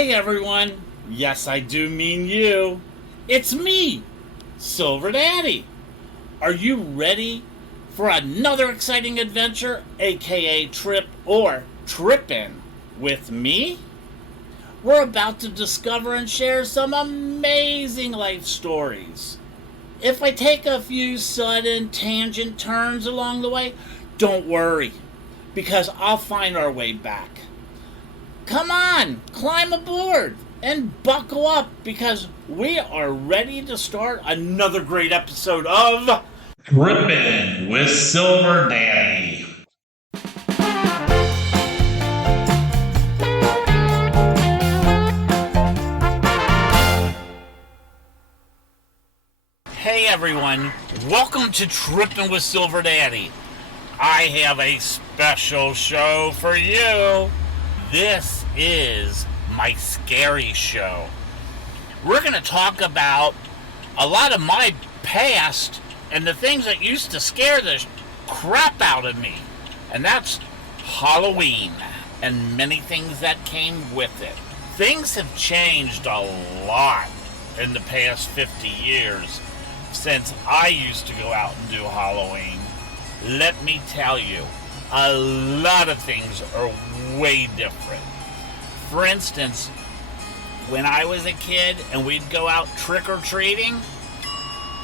Hey everyone, yes I do mean you. It's me, Silver Daddy. Are you ready for another exciting adventure, aka trip or Trippin' with me? We're about to discover and share some amazing life stories. If I take a few sudden tangent turns along the way, don't worry, because I'll find our way back. Come on, climb aboard and buckle up because we are ready to start another great episode of Trippin' with Silver Daddy. Hey everyone, welcome to Trippin' with Silver Daddy. I have a special show for you. This is my scary show. We're going to talk about a lot of my past and the things that used to scare the crap out of me. And that's Halloween and many things that came with it. Things have changed a lot in the past 50 years since I used to go out and do Halloween. Let me tell you, a lot of things are way different. For instance, when I was a kid and we'd go out trick-or-treating,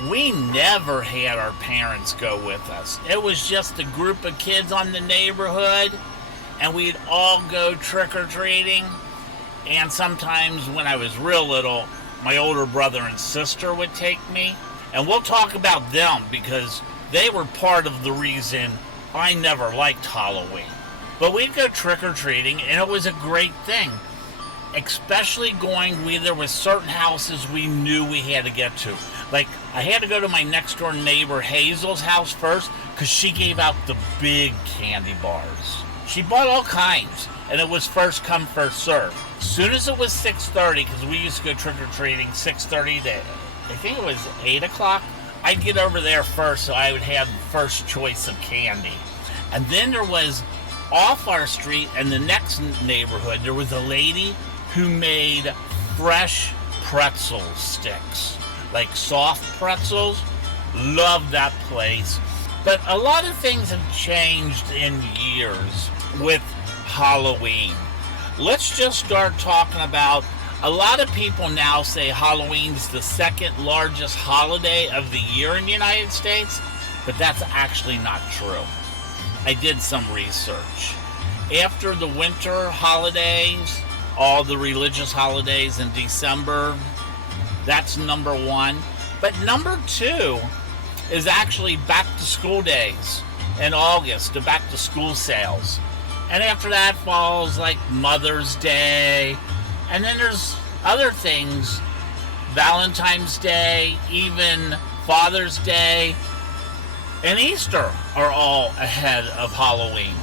we never had our parents go with us. It was just a group of kids on the neighborhood, and we'd all go trick-or-treating. And sometimes when I was real little, my older brother and sister would take me. And we'll talk about them because they were part of the reason I never liked Halloween. But we'd go trick-or-treating, and it was a great thing. Especially going where there was certain houses we knew we had to get to. Like, I had to go to my next-door neighbor Hazel's house first because she gave out the big candy bars. She bought all kinds, and it was first come, first serve. As soon as it was 6:30, because we used to go trick-or-treating 6:30 to, I think it was 8 o'clock, I'd get over there first so I would have first choice of candy. And then there was, off our street and the next neighborhood, there was a lady who made fresh pretzel sticks. Like soft pretzels. Loved that place. But a lot of things have changed in years with Halloween. Let's just start talking about, a lot of people now say Halloween's the second largest holiday of the year in the United States, but that's actually not true. I did some research. After the winter holidays, all the religious holidays in December, that's number one. But number two is actually back to school days in August, the back to school sales. And after that falls like Mother's Day. And then there's other things, Valentine's Day, even Father's Day, and Easter are all ahead of Halloween.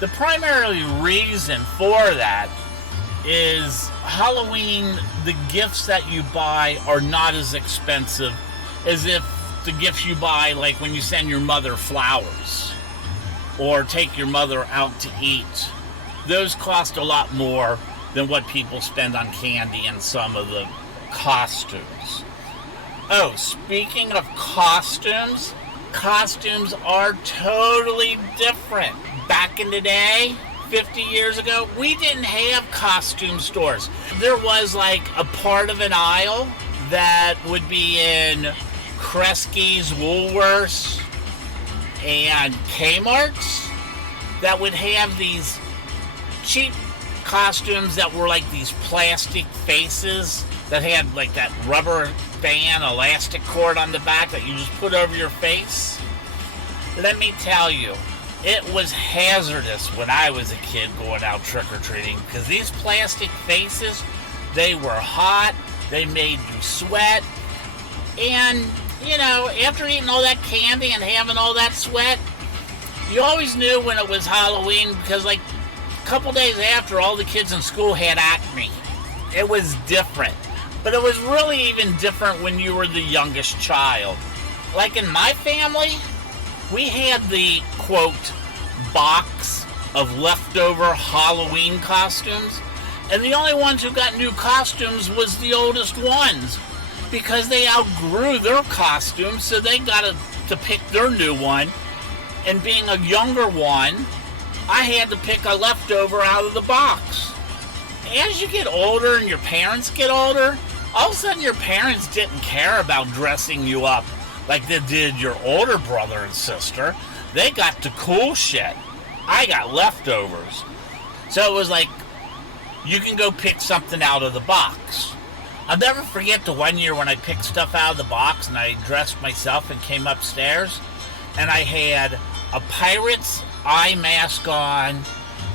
The primary reason for that is Halloween, the gifts that you buy are not as expensive as if the gifts you buy, like when you send your mother flowers or take your mother out to eat. Those cost a lot more than what people spend on candy and some of the costumes. Oh, speaking of costumes, costumes are totally different. Back in the day, 50 years ago, we didn't have costume stores. There was like a part of an aisle that would be in Kresge's, Woolworths, and Kmart's that would have these cheap costumes that were like these plastic faces that had like that rubber band elastic cord on the back that you just put over your face. Let me tell you, it was hazardous when I was a kid going out trick-or-treating because these plastic faces, they were hot, they made you sweat, and, you know, after eating all that candy and having all that sweat, you always knew when it was Halloween because, like, a couple days after, all the kids in school had acne. It was different. But it was really even different when you were the youngest child. Like in my family, we had the, quote, box of leftover Halloween costumes. And the only ones who got new costumes was the oldest ones, because they outgrew their costumes, so they got to pick their new one. And being a younger one, I had to pick a leftover out of the box. As you get older and your parents get older, all of a sudden your parents didn't care about dressing you up like they did your older brother and sister. They got the cool shit. I got leftovers. So it was like, you can go pick something out of the box. I'll never forget the one year when I picked stuff out of the box and I dressed myself and came upstairs, and I had a pirate's eye mask on,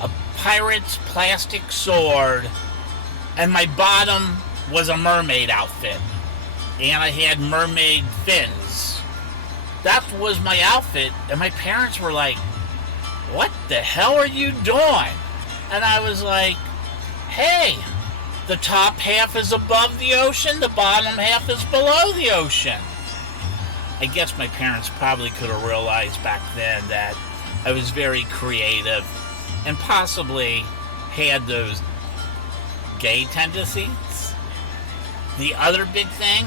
a pirate's plastic sword, and my bottom was a mermaid outfit. And I had mermaid fins. That was my outfit, and my parents were like, "What the hell are you doing?" And I was like, "Hey, the top half is above the ocean, the bottom half is below the ocean." I guess my parents probably could have realized back then that I was very creative and possibly had those gay tendencies. The other big thing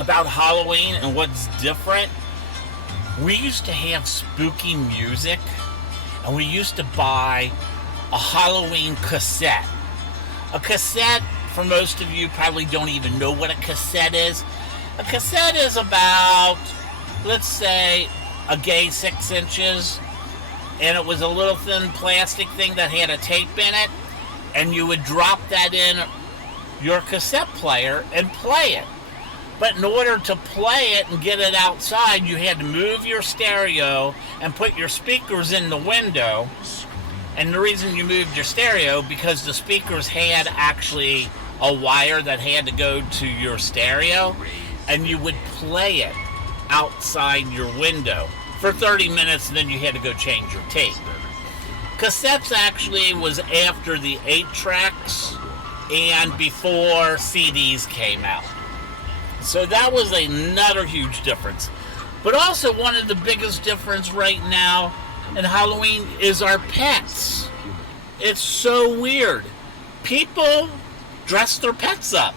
about Halloween and what's different, we used to have spooky music, and we used to buy a Halloween cassette. A cassette, for most of you probably don't even know what a cassette is. A cassette is about, let's say, a gay 6 inches, and it was a little thin plastic thing that had a tape in it, and you would drop that in your cassette player and play it. But in order to play it and get it outside, you had to move your stereo and put your speakers in the window. And the reason you moved your stereo, because the speakers had actually a wire that had to go to your stereo, and you would play it outside your window for 30 minutes, and then you had to go change your tape. Cassettes actually was after the 8 tracks and before CDs came out. So that was another huge difference. But also one of the biggest difference right now in Halloween is our pets. It's so weird. People dress their pets up.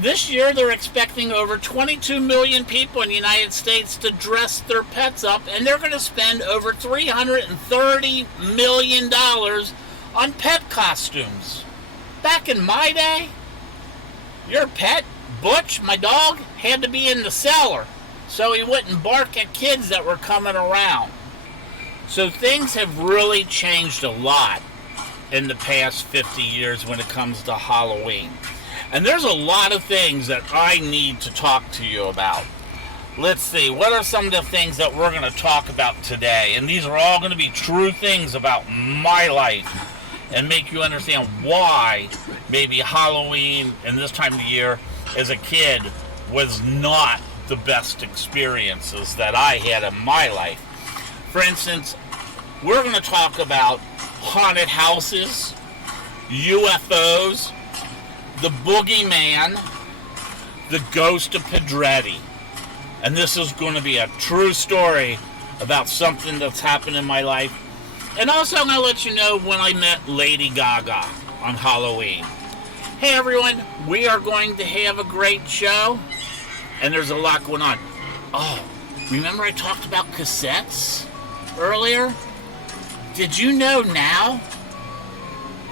This year they're expecting over 22 million people in the United States to dress their pets up, and they're going to spend over $330 million on pet costumes. Back in my day, your pet, Butch, my dog, had to be in the cellar so he wouldn't bark at kids that were coming around. So things have really changed a lot in the past 50 years when it comes to Halloween. And there's a lot of things that I need to talk to you about. Let's see, what are some of the things that we're going to talk about today? And these are all going to be true things about my life and make you understand why maybe Halloween and this time of the year as a kid was not the best experiences that I had in my life. For instance, we're going to talk about haunted houses, UFOs, the Boogieman, the ghost of Pedretti. And this is going to be a true story about something that's happened in my life. And also I'm going to let you know when I met Lady Gaga on Halloween. Hey everyone, we are going to have a great show, and there's a lot going on. Oh, remember I talked about cassettes earlier? Did you know now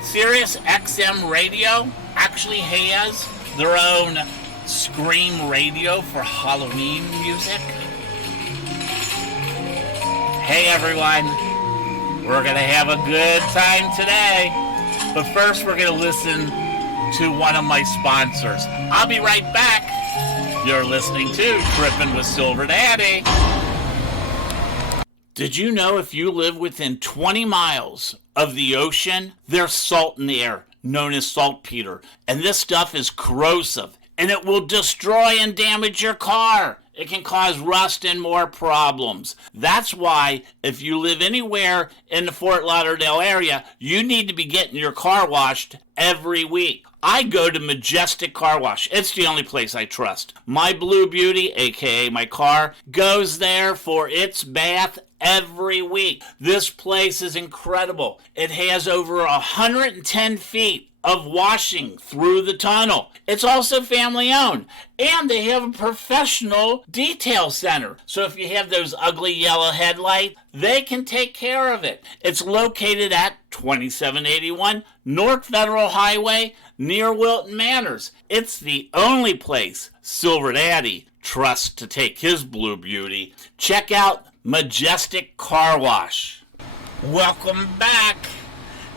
Sirius XM Radio actually has their own Scream Radio for Halloween music? Hey everyone, we're going to have a good time today. But first we're going to listen to one of my sponsors. I'll be right back. You're listening to Trippin' with Silver Daddy. Did you know if you live within 20 miles of the ocean, there's salt in the air, known as saltpeter. And this stuff is corrosive, and it will destroy and damage your car. It can cause rust and more problems. That's why if you live anywhere in the Fort Lauderdale area, you need to be getting your car washed every week. I go to Majestic Car Wash. It's the only place I trust. My Blue Beauty, aka my car, goes there for its bath every week. This place is incredible. It has over 110 feet of washing through the tunnel. It's also family owned. And they have a professional detail center. So if you have those ugly yellow headlights, they can take care of it. It's located at 2781 North Federal Highway near Wilton Manors. It's the only place Silver Daddy trusts to take his Blue Beauty. Check out Majestic Car Wash. Welcome back.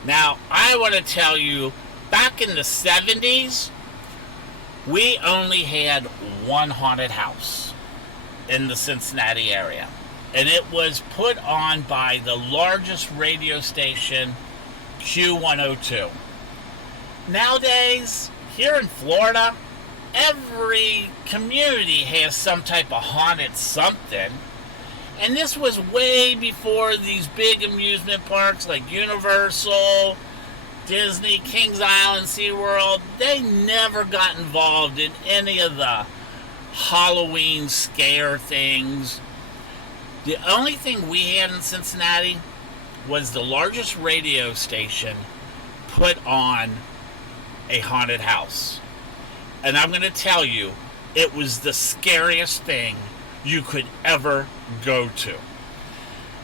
Now, I want to tell you, back in the 70s, we only had one haunted house in the Cincinnati area. And it was put on by the largest radio station, Q102. Nowadays, here in Florida, every community has some type of haunted something. And this was way before these big amusement parks like Universal, Disney, Kings Island, SeaWorld. They never got involved in any of the Halloween scare things. The only thing we had in Cincinnati was the largest radio station put on a haunted house. And I'm going to tell you, it was the scariest thing you could ever go to.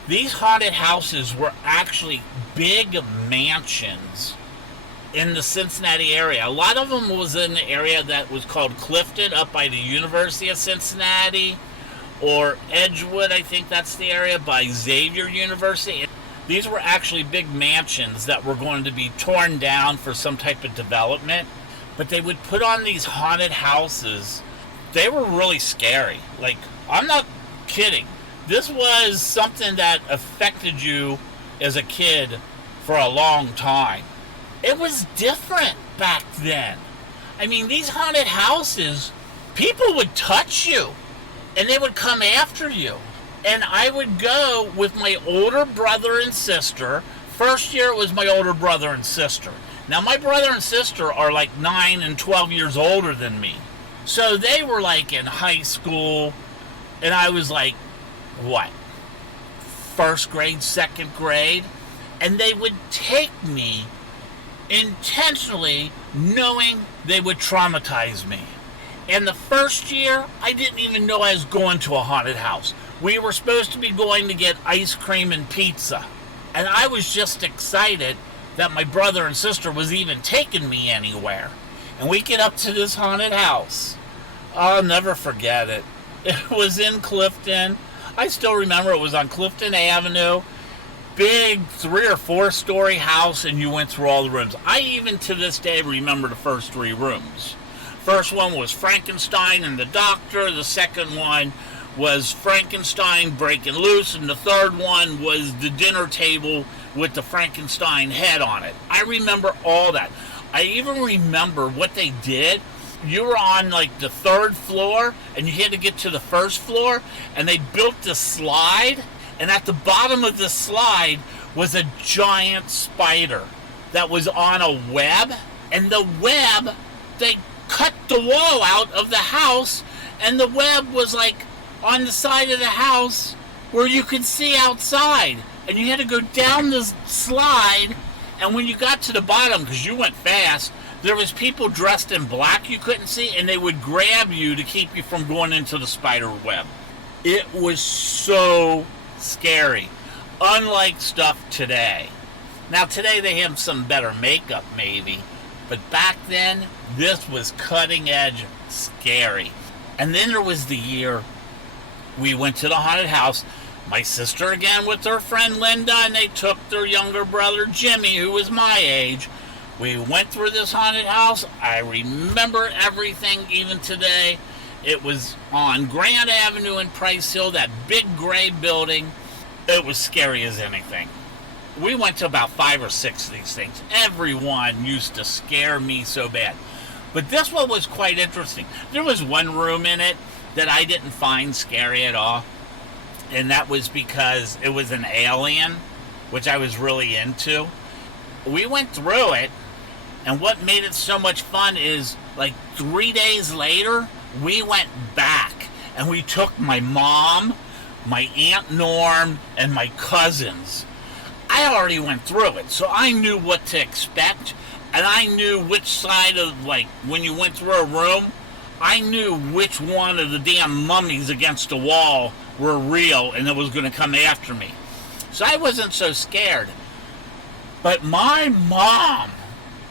These haunted houses were actually big mansions in the Cincinnati area. A lot of them was in the area that was called Clifton, up by the University of Cincinnati, or Edgewood, I think that's the area, by Xavier University. These were actually big mansions that were going to be torn down for some type of development. But they would put on these haunted houses. They were really scary. Like, I'm not kidding. This was something that affected you as a kid for a long time. It was different back then. I mean, these haunted houses, people would touch you and they would come after you. And I would go with my older brother and sister. First year it was my older brother and sister. Now my brother and sister are like 9 and 12 years older than me. So they were like in high school, and I was like, what? First grade, second grade? And they would take me intentionally knowing they would traumatize me. And the first year, I didn't even know I was going to a haunted house. We were supposed to be going to get ice cream and pizza. And I was just excited that my brother and sister was even taking me anywhere. And we get up to this haunted house. I'll never forget it. It was in Clifton. I still remember it was on Clifton Avenue. Big 3 or 4 story house, and you went through all the rooms. I even to this day remember the first 3 rooms. First one was Frankenstein and the Doctor. The second one was Frankenstein breaking loose, and the third one was the dinner table with the Frankenstein head on it. I remember all that. I even remember what they did. You were on like the 3rd floor, and you had to get to the 1st floor, and they built this slide, and at the bottom of the slide was a giant spider that was on a web, and the web, they cut the wall out of the house, and the web was like on the side of the house where you could see outside, and you had to go down the slide. And when you got to the bottom, because you went fast, there was people dressed in black you couldn't see, and they would grab you to keep you from going into the spider web. It was so scary, unlike stuff today. Now today they have some better makeup maybe, but back then this was cutting edge scary. And then there was the year we went to the haunted house, my sister again with her friend Linda, and they took their younger brother Jimmy, who was my age. We went through this haunted house. I remember everything even today. It was on Grand Avenue in Price Hill, that big gray building. It was scary as anything. We went to about 5 or 6 of these things. Everyone used to scare me so bad. But this one was quite interesting. There was one room in it that I didn't find scary at all. And that was because it was an alien, which I was really into. We went through it, and what made it so much fun is, like 3 days later, we went back, and we took my mom, my Aunt Norm, and my cousins. I already went through it, so I knew what to expect, And I knew which side of, like, when you went through a room, I knew which one of the damn mummies against the wall were real and it was going to come after me. So I wasn't so scared. But my mom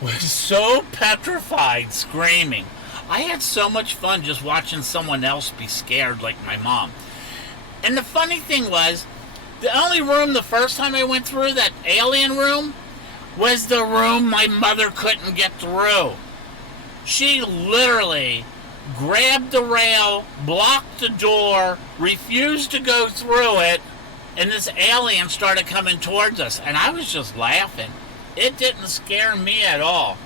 was so petrified, screaming. I had so much fun just watching someone else be scared like my mom. And the funny thing was, the only room the first time I went through, that alien room, was the room my mother couldn't get through. She literally grabbed the rail, blocked the door, refused to go through it, and this alien started coming towards us. And I was just laughing. It didn't scare me at all.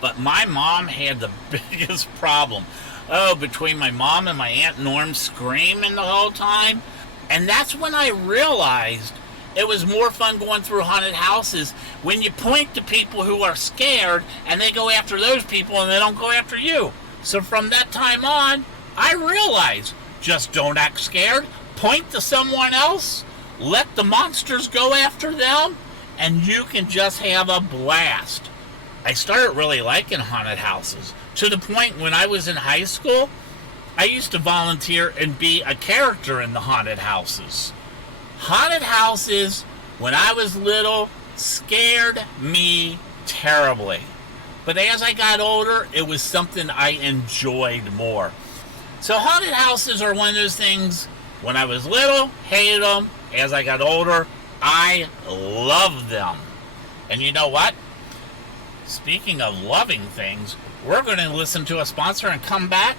But my mom had the biggest problem. Oh, between my mom and my Aunt Norm screaming the whole time. And that's when I realized it was more fun going through haunted houses when you point to people who are scared and they go after those people and they don't go after you. So from that time on, I realized just don't act scared. Point to someone else. Let the monsters go after them. And you can just have a blast. I started really liking haunted houses to the point when I was in high school, I used to volunteer and be a character in the haunted houses. Haunted houses, when I was little, scared me terribly. But as I got older, it was something I enjoyed more. So haunted houses are one of those things, when I was little, hated them. As I got older, I loved them. And you know what? Speaking of loving things, we're going to listen to a sponsor and come back,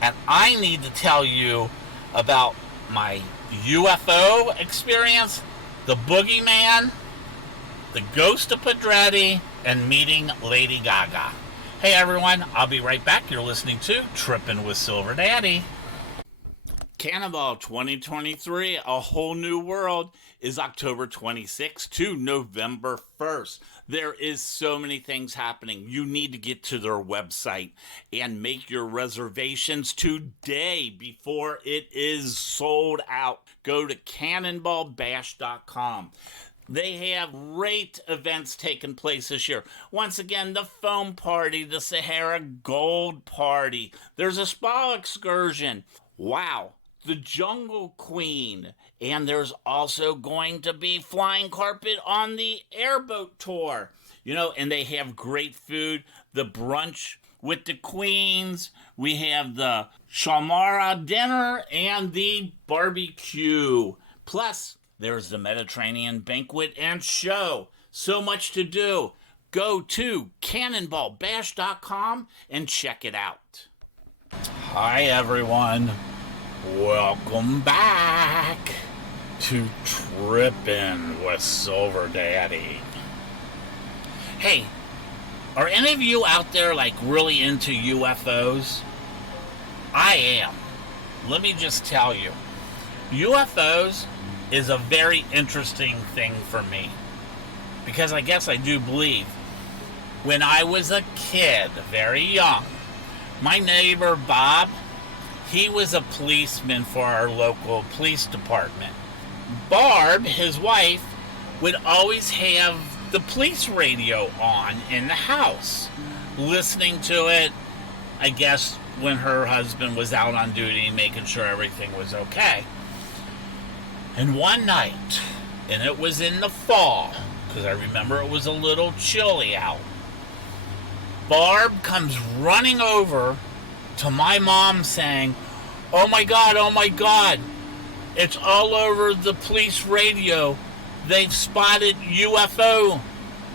and I need to tell you about my UFO experience, the Boogieman, the ghost of Pedretti, and meeting Lady Gaga. Hey everyone, I'll be right back. You're listening to Trippin' with Silver Daddy. Cannonball 2023, A Whole New World, is October 26th to November 1st. There is so many things happening. You need to get to their website and make your reservations today before it is sold out. Go to cannonballbash.com. They have great events taking place this year. Once again, the foam party, the Sahara Gold Party. There's a spa excursion. Wow. The Jungle Queen, and there's also going to be flying carpet on the airboat tour. You know, and they have great food, the brunch with the queens, we have the shamara dinner, and the barbecue. Plus, there's the Mediterranean banquet and show. So much to do. Go to cannonballbash.com and check it out. Hi, everyone. Welcome back to Trippin' with Silver Daddy. Hey, are any of you out there like really into UFOs? I am. Let me just tell you, UFOs is a very interesting thing for me. Because I guess I do believe when I was a kid, very young, my neighbor Bob, he was a policeman for our local police department. Barb, his wife, would always have the police radio on in the house, listening to it, I guess, when her husband was out on duty, making sure everything was okay. And one night, and it was in the fall, because I remember it was a little chilly out, Barb comes running over to my mom saying, oh my God, it's all over the police radio. They've spotted UFO.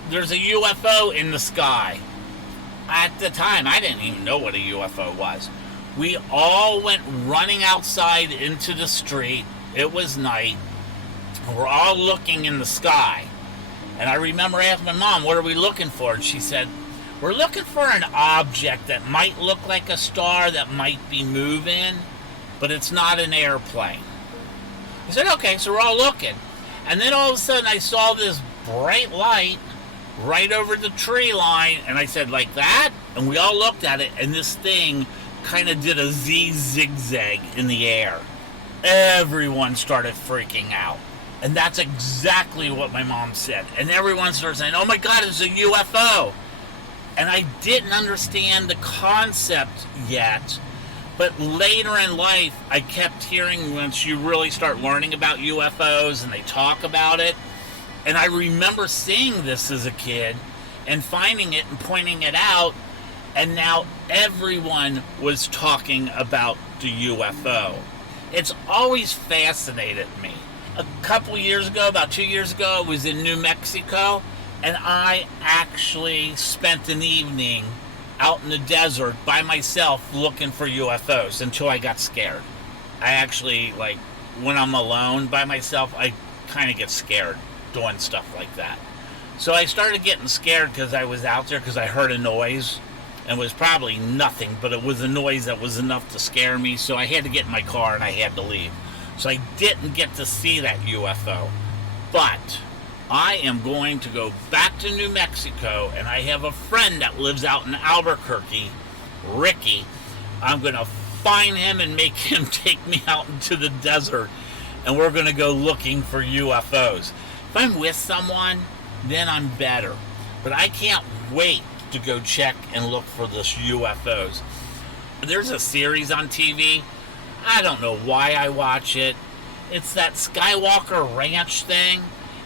There's a UFO in the sky. At the time, I didn't even know what a UFO was. We all went running outside into the street. It was night. We're all looking in the sky. And I remember asking my mom, what are we looking for? And she said, we're looking for an object that might look like a star that might be moving, but it's not an airplane. I said, okay, so we're all looking. And then all of a sudden I saw this bright light right over the tree line, and I said, like that? And we all looked at it, and this thing kind of did a zigzag in the air. Everyone started freaking out. And that's exactly what my mom said. And everyone started saying, oh my God, it's a UFO. And I didn't understand the concept yet. But later in life, I kept hearing, once you really start learning about UFOs and they talk about it. And I remember seeing this as a kid and finding it and pointing it out. And now everyone was talking about the UFO. It's always fascinated me. A couple years ago, about 2 years ago, I was in New Mexico, and I actually spent an evening out in the desert by myself looking for UFOs until I got scared. I actually, like, when I'm alone by myself, I kind of get scared doing stuff like that. So I started getting scared because I was out there because I heard a noise. And it was probably nothing, but it was a noise that was enough to scare me, so I had to get in my car and I had to leave. So I didn't get to see that UFO. But I am going to go back to New Mexico, and I have a friend that lives out in Albuquerque, Ricky. I'm going to find him and make him take me out into the desert, and we're going to go looking for UFOs. If I'm with someone, then I'm better. But I can't wait to go check and look for this UFOs. There's a series on TV. I don't know why I watch it. It's that Skywalker Ranch thing.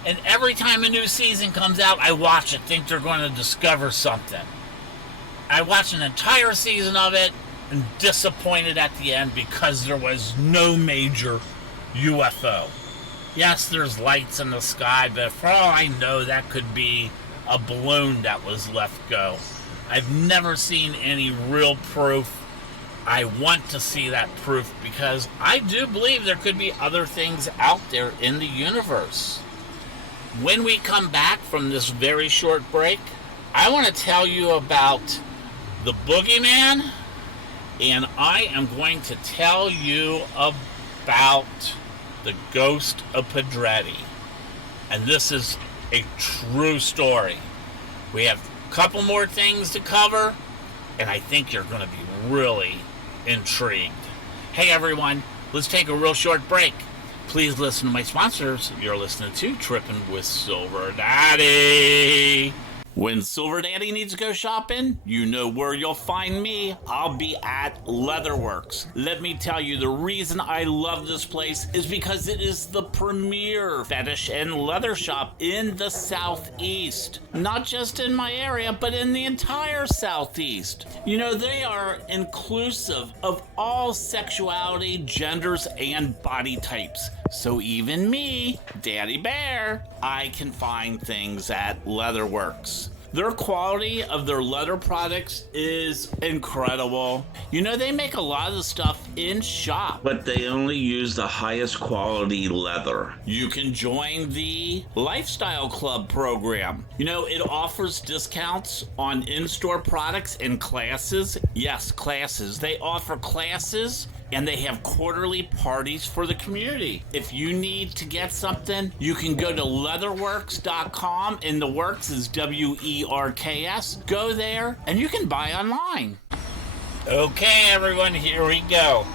And every time a new season comes out, I watch it, think they're going to discover something. I watched an entire season of it and disappointed at the end because there was no major UFO. Yes, there's lights in the sky, but for all I know, that could be a balloon that was left go. I've never seen any real proof. I want to see that proof because I do believe there could be other things out there in the universe. When we come back from this very short break, I want to tell you about the Boogieman, and I am going to tell you about the ghost of Pedretti. And this is a true story. We have a couple more things to cover, and I think you're going to be really intrigued. Hey everyone, let's take a real short break. Please listen to my sponsors. You're listening to Trippin' with Silver Daddy. When Silver Daddy needs to go shopping, you know where you'll find me. I'll be at Leatherworks. Let me tell you, the reason I love this place is because it is the premier fetish and leather shop in the Southeast. Not just in my area, but in the entire Southeast. You know, they are inclusive of all sexuality, genders, and body types. So even me, Daddy Bear, I can find things at Leatherworks. Their quality of their leather products is incredible. You know, they make a lot of the stuff in shop, but they only use the highest quality leather. You can join the Lifestyle Club program. You know, it offers discounts on in-store products and classes. Yes, classes. They offer classes, and they have quarterly parties for the community. If you need to get something, you can go to leatherworks.com, and the works is WERKS. Go there, and you can buy online. Okay, everyone, here we go.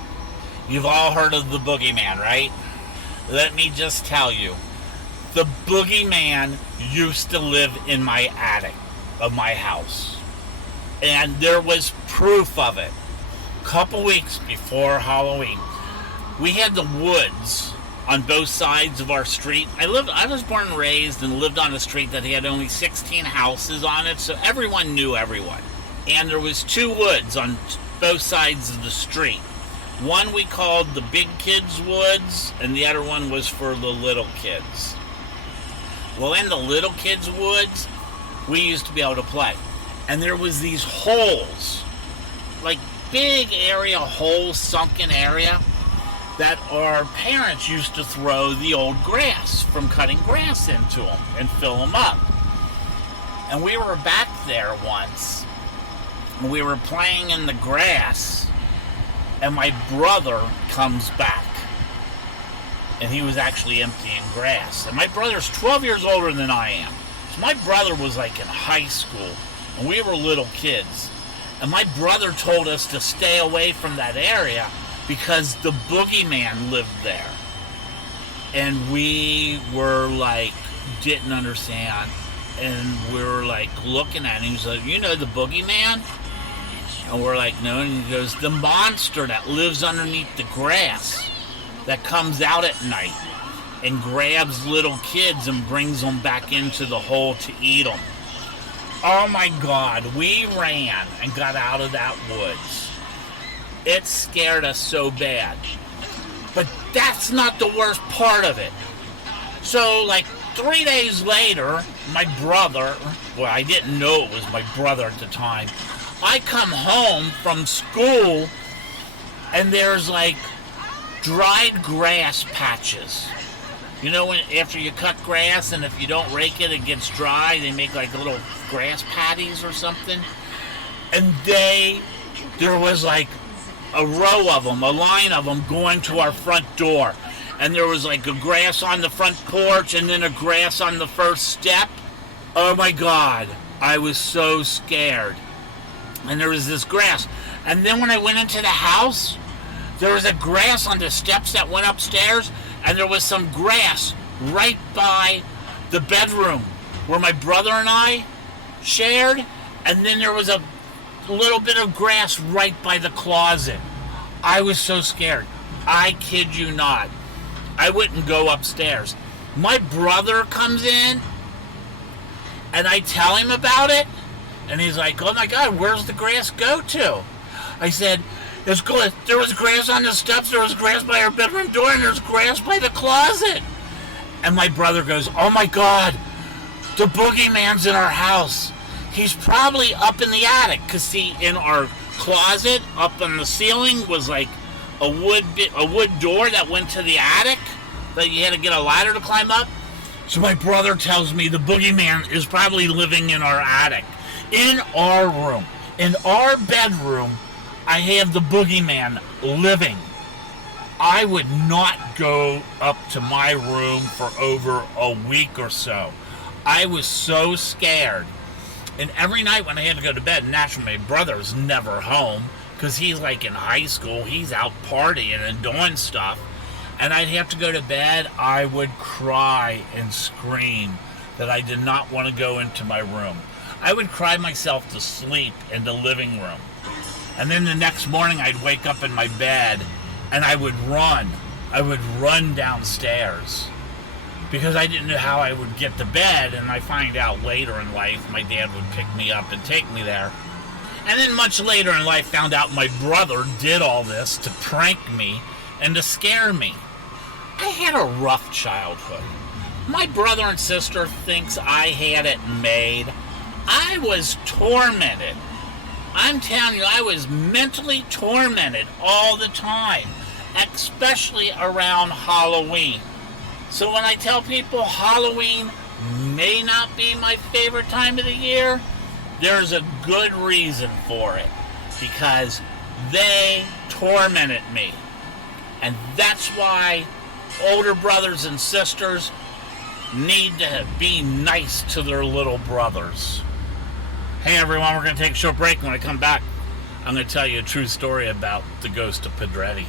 You've all heard of the Boogeyman, right? Let me just tell you, the Boogeyman used to live in my attic of my house. And there was proof of it. Couple weeks before Halloween, we had the woods on both sides of our street. I was born and raised and lived on a street that had only 16 houses on it, so everyone knew everyone. And there was two woods on both sides of the street. One we called the big kids' woods, and the other one was for the little kids. Well, in the little kids' woods, we used to be able to play. And there was these holes, like big area, hole, sunken area, that our parents used to throw the old grass from cutting grass into them and fill them up. And we were back there once, and we were playing in the grass, and my brother comes back, and he was actually emptying grass. And my brother's 12 years older than I am. So my brother was like in high school, and we were little kids. And my brother told us to stay away from that area because the Boogeyman lived there. And we were like, didn't understand. And we're like looking at him. He's like, you know the Boogieman? And we're like, no. And he goes, the monster that lives underneath the grass that comes out at night and grabs little kids and brings them back into the hole to eat them. Oh my God, we ran and got out of that woods. It scared us so bad. But that's not the worst part of it. So, like 3 days later, my brother, well, I didn't know it was my brother at the time, I come home from school and there's like dried grass patches. You know, when after you cut grass and if you don't rake it, it gets dry, they make like little grass patties or something. And there was like a row of them, a line of them going to our front door. And there was like a grass on the front porch and then a grass on the first step. Oh my God, I was so scared. And there was this grass. And then when I went into the house, there was a grass on the steps that went upstairs, and there was some grass right by the bedroom where my brother and I shared, and then there was a little bit of grass right by the closet. I was so scared. I kid you not. I wouldn't go upstairs. My brother comes in, and I tell him about it, and he's like, oh my God, where's the grass go to? I said, it's good. There was grass on the steps, there was grass by our bedroom door, and there's grass by the closet. And my brother goes, oh my God, the Boogeyman's in our house. He's probably up in the attic. Because see, in our closet, up on the ceiling, was like a wood door that went to the attic that you had to get a ladder to climb up. So my brother tells me the Boogeyman is probably living in our attic. In our room. In our bedroom, I have the Boogeyman living. I would not go up to my room for over a week or so. I was so scared. And every night when I had to go to bed, naturally my brother's never home because he's like in high school. He's out partying and doing stuff. And I'd have to go to bed. I would cry and scream that I did not want to go into my room. I would cry myself to sleep in the living room. And then the next morning I'd wake up in my bed and I would run. I would run downstairs because I didn't know how I would get to bed. And I find out later in life my dad would pick me up and take me there. And then much later in life found out my brother did all this to prank me and to scare me. I had a rough childhood. My brother and sister thinks I had it made. I was tormented. I'm telling you, I was mentally tormented all the time, especially around Halloween. So when I tell people Halloween may not be my favorite time of the year, there's a good reason for it, because they tormented me. And that's why older brothers and sisters need to be nice to their little brothers. Hey everyone, we're going to take a short break. When I come back, I'm going to tell you a true story about the ghost of Pedretti.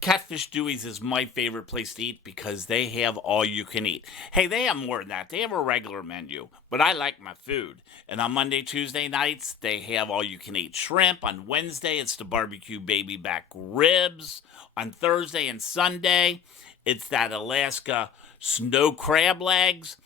Catfish Dewey's is my favorite place to eat because they have all you can eat. Hey, they have more than that. They have a regular menu, but I like my food. And on Monday, Tuesday nights, they have all you can eat shrimp. On Wednesday, it's the barbecue baby back ribs. On Thursday and Sunday, it's that Alaska snow crab legs.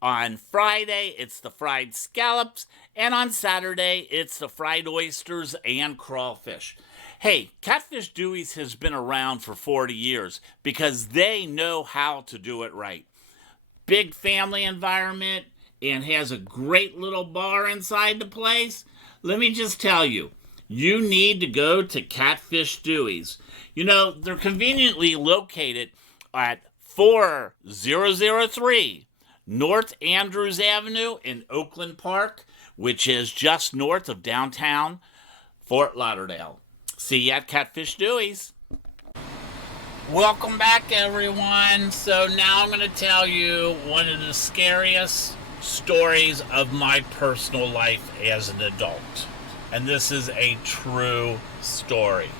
On Friday, it's the fried scallops. And on Saturday, it's the fried oysters and crawfish. Hey, Catfish Dewey's has been around for 40 years because they know how to do it right. Big family environment and has a great little bar inside the place. Let me just tell you, you need to go to Catfish Dewey's. You know, they're conveniently located at 4003 North Andrews Avenue in Oakland Park, which is just north of downtown Fort Lauderdale. See you at Catfish Dewey's. Welcome back, everyone. So now I'm going to tell you one of the scariest stories of my personal life as an adult. And this is a true story.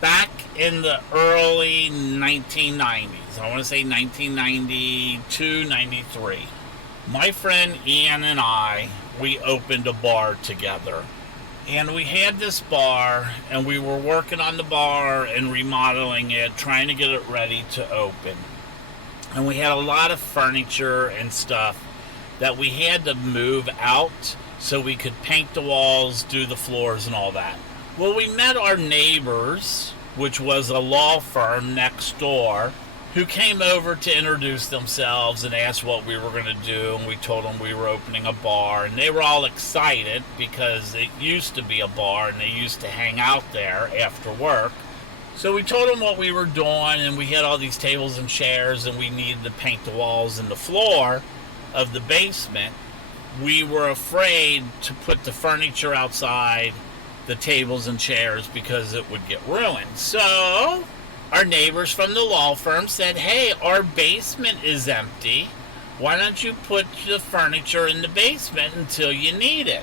Back in the early 1990s, I want to say 1992, 93, My friend Ian and I, we opened a bar together. And we had this bar, and we were working on the bar and remodeling it, trying to get it ready to open. And we had a lot of furniture and stuff that we had to move out so we could paint the walls, do the floors, and all that. Well, we met our neighbors, which was a law firm next door, who came over to introduce themselves and asked what we were going to do, and we told them we were opening a bar, and they were all excited because it used to be a bar and they used to hang out there after work. So we told them what we were doing, and we had all these tables and chairs, and we needed to paint the walls and the floor of the basement. We were afraid to put the furniture outside, the tables and chairs, because it would get ruined. So our neighbors from the law firm said, hey, our basement is empty. Why don't you put the furniture in the basement until you need it?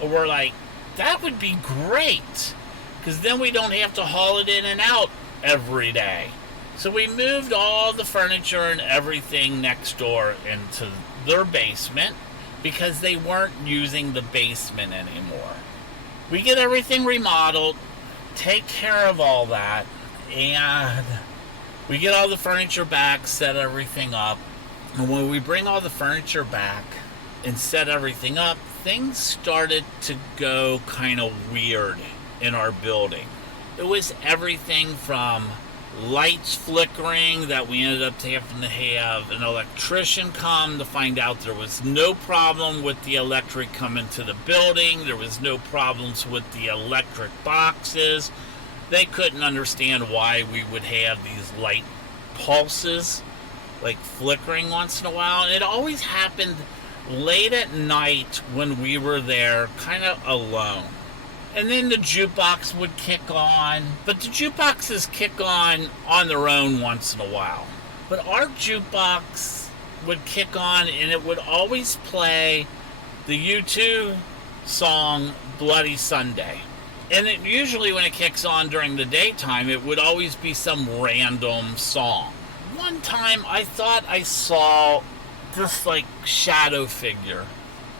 Or we're like, that would be great, because then we don't have to haul it in and out every day. So we moved all the furniture and everything next door into their basement because they weren't using the basement anymore. We get everything remodeled, take care of all that, and we get all the furniture back, set everything up. And when we bring all the furniture back and set everything up, things started to go kind of weird in our building. It was everything from lights flickering that we ended up having to have an electrician come to find out there was no problem with the electric coming to the building. There was no problems with the electric boxes. They couldn't understand why we would have these light pulses, like flickering once in a while. It always happened late at night when we were there, kind of alone. And then the jukebox would kick on. But the jukeboxes kick on their own once in a while. But our jukebox would kick on, and it would always play the U2 song Bloody Sunday. And it usually, when it kicks on during the daytime, it would always be some random song. One time I thought I saw this like shadow figure,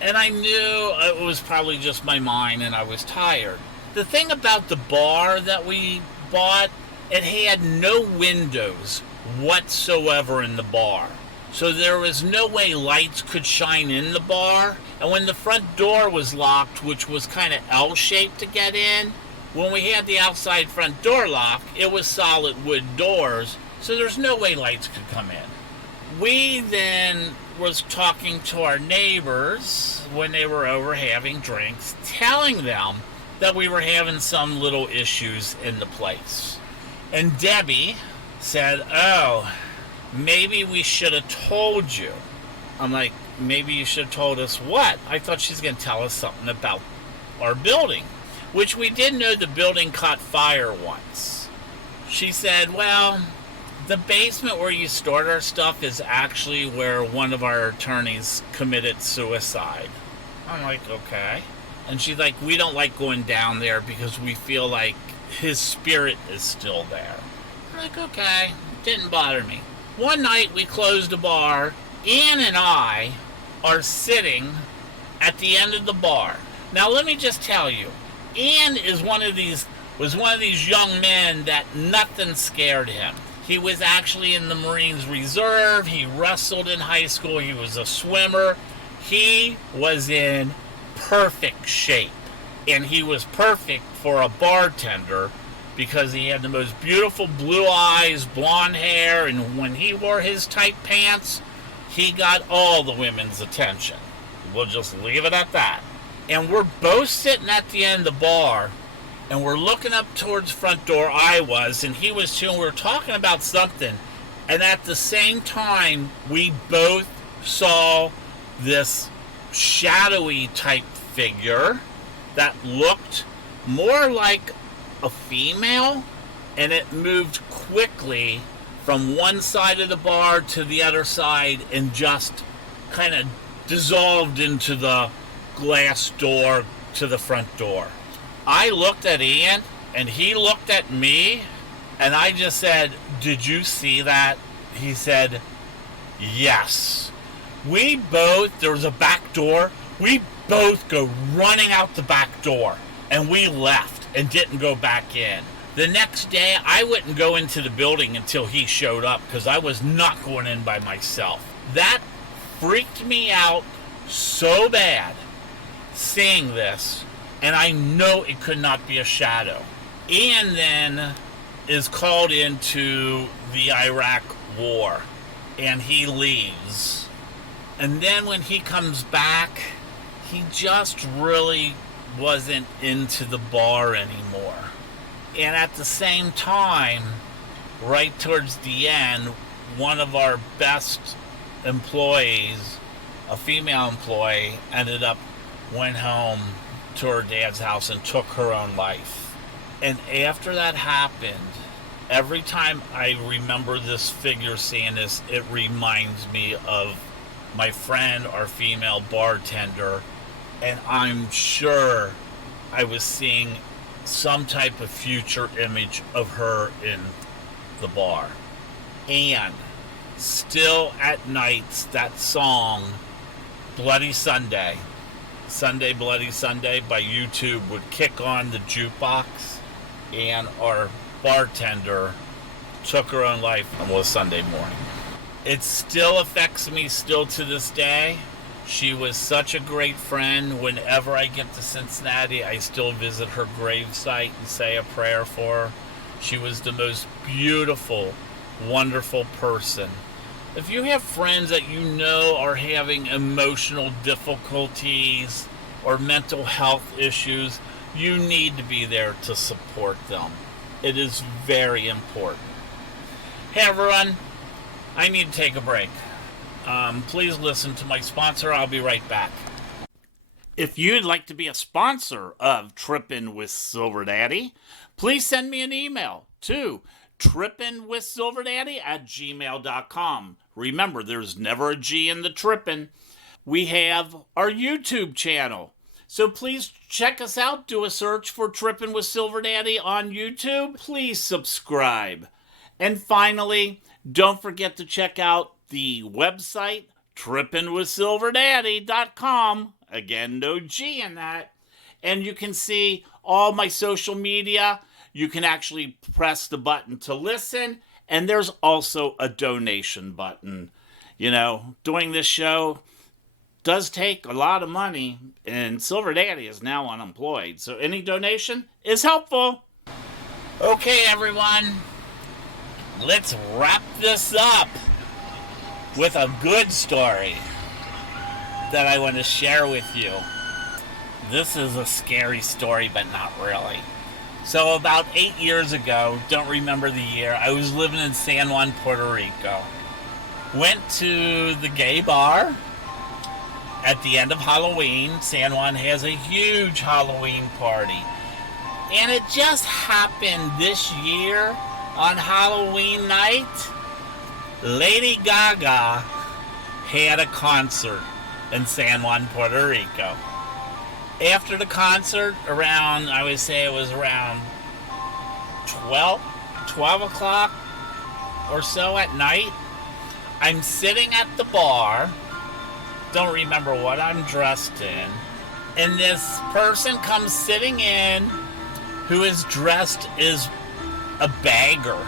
and I knew it was probably just my mind and I was tired. The thing about the bar that we bought, it had no windows whatsoever in the bar. So there was no way lights could shine in the bar. And when the front door was locked, which was kind of L-shaped to get in, when we had the outside front door lock, it was solid wood doors, so there's no way lights could come in. We then was talking to our neighbors when they were over having drinks, telling them that we were having some little issues in the place. And Debbie said, oh, maybe we should have told you. I'm like, maybe you should have told us what? I thought she's going to tell us something about our building, which we did know the building caught fire once. She said, well, the basement where you stored our stuff is actually where one of our attorneys committed suicide. I'm like, okay. And she's like, we don't like going down there because we feel like his spirit is still there. I'm like, okay. Didn't bother me. One night we closed the bar. Ian and I are sitting at the end of the bar. Now let me just tell you, Ian was one of these young men that nothing scared him. He was actually in the Marines Reserve. He wrestled in high school. He was a swimmer. He was in perfect shape. And he was perfect for a bartender because he had the most beautiful blue eyes, blonde hair, and when he wore his tight pants, he got all the women's attention. We'll just leave it at that. And we're both sitting at the end of the bar, and we're looking up towards the front door. I was, and he was too, and we were talking about something. And at the same time, we both saw this shadowy type figure that looked more like a female, and it moved quickly from one side of the bar to the other side and just kind of dissolved into the glass door to the front door. I looked at Ian, and he looked at me, and I just said, did you see that? He said, yes. There was a back door. We both go running out the back door. And we left and didn't go back in. The next day, I wouldn't go into the building until he showed up because I was not going in by myself. That freaked me out so bad seeing this, and I know it could not be a shadow. Ian then is called into the Iraq war, and he leaves. And then when he comes back, he just really wasn't into the bar anymore. And at the same time, right towards the end, one of our best employees, a female employee, went home to her dad's house and took her own life. And after that happened, every time I remember this figure saying this, it reminds me of my friend, our female bartender, and I'm sure I was seeing some type of future image of her in the bar. And still at nights, that song, Bloody Sunday, Sunday Bloody Sunday by YouTube would kick on the jukebox, and our bartender took her own life on was Sunday morning. It still affects me still to this day. She was such a great friend. Whenever I get to Cincinnati, I still visit her gravesite and say a prayer for her. She was the most beautiful, wonderful person. If you have friends that you know are having emotional difficulties or mental health issues, you need to be there to support them. It is very important. Hey everyone, I need to take a break. Please listen to my sponsor. I'll be right back. If you'd like to be a sponsor of Trippin' with Silver Daddy, please send me an email to trippinwithsilverdaddy@gmail.com. Remember, there's never a G in the Trippin'. We have our YouTube channel. So please check us out. Do a search for Trippin' with Silver Daddy on YouTube. Please subscribe. And finally, don't forget to check out the website, trippinwithsilverdaddy.com. Again, no G in that. And you can see all my social media. You can actually press the button to listen. And there's also a donation button. You know, doing this show does take a lot of money. And Silver Daddy is now unemployed. So any donation is helpful. Okay, everyone. Let's wrap this up with a good story that I want to share with you. This is a scary story, but not really. So about 8 years ago, don't remember the year, I was living in San Juan, Puerto Rico. Went to the gay bar at the end of Halloween. San Juan has a huge Halloween party. And it just happened this year on Halloween night. Lady Gaga had a concert in San Juan, Puerto Rico. After the concert, around 12 o'clock or so at night, I'm sitting at the bar, don't remember what I'm dressed in, and this person comes sitting in who is dressed as a bagger,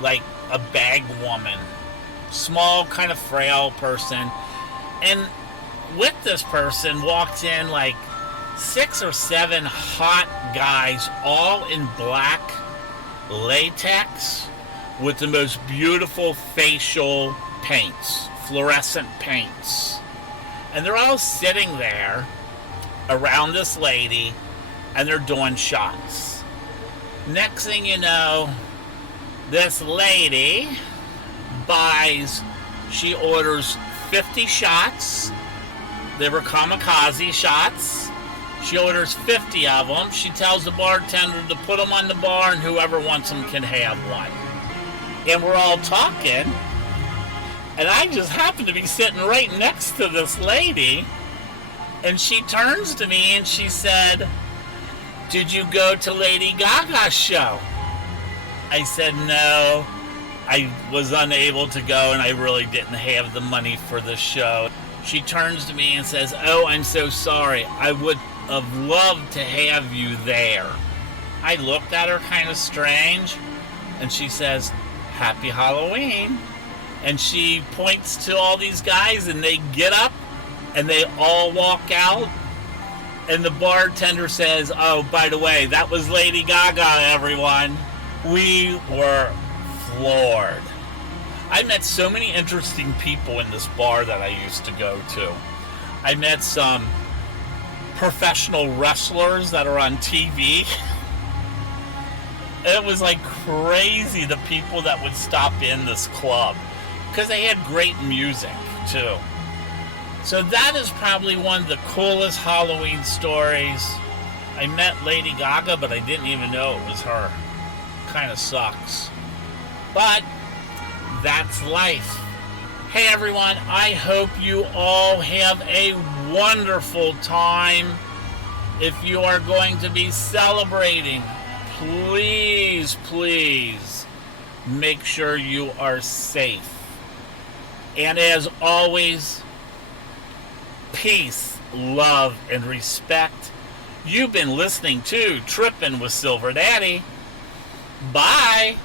like a bag woman. Small, kind of frail person. And with this person walked in like 6 or 7 hot guys, all in black latex with the most beautiful facial paints, fluorescent paints. And they're all sitting there around this lady and they're doing shots. Next thing you know, this lady she orders 50 shots. They were kamikaze shots. She orders 50 of them. She tells the bartender to put them on the bar and whoever wants them can have one. And we're all talking. And I just happen to be sitting right next to this lady. And she turns to me and she said, "Did you go to Lady Gaga's show?" I said, "No, I was unable to go and I really didn't have the money for the show." She turns to me and says, "Oh, I'm so sorry. I would have loved to have you there." I looked at her kind of strange, and she says, "Happy Halloween." And she points to all these guys, and they get up, and they all walk out. And the bartender says, "Oh, by the way, that was Lady Gaga, everyone." We were floored. I met so many interesting people in this bar that I used to go to. I met some professional wrestlers that are on TV. It was like crazy, the people that would stop in this club, because they had great music too. So that is probably one of the coolest Halloween stories. I met Lady Gaga, but I didn't even know it was her. Kind of sucks. But that's life. Hey everyone, I hope you all have a wonderful time. If you are going to be celebrating, please, please make sure you are safe. And as always, peace, love, and respect. You've been listening to Trippin' with Silver Daddy. Bye.